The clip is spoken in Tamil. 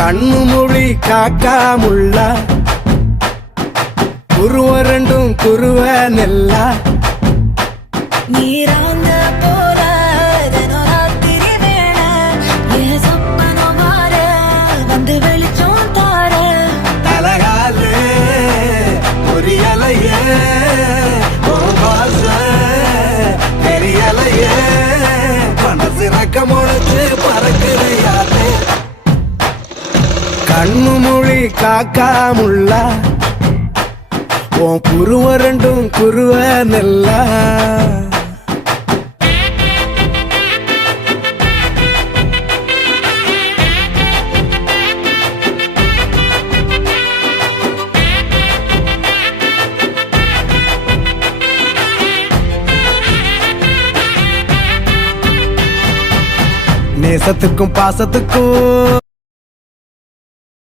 கண்ணு மொழி காக்காமுள்ள குருவ ரெண்டும் குருவ நெல்லா நீராங்க போல தினராத்திரி வேண என் சொப்பனம் மாற வந்து வெளிச்சம் தார தலகாலே புரியலையே தெரியலையே மனசு ரக்க முளைச்சு பறக்குறையாலே கண்ணு மொழி காக்காமுள்ள உன் குருவ ரெண்டும் குருவ நெல்லா நேசத்துக்கும் பாசத்துக்கும்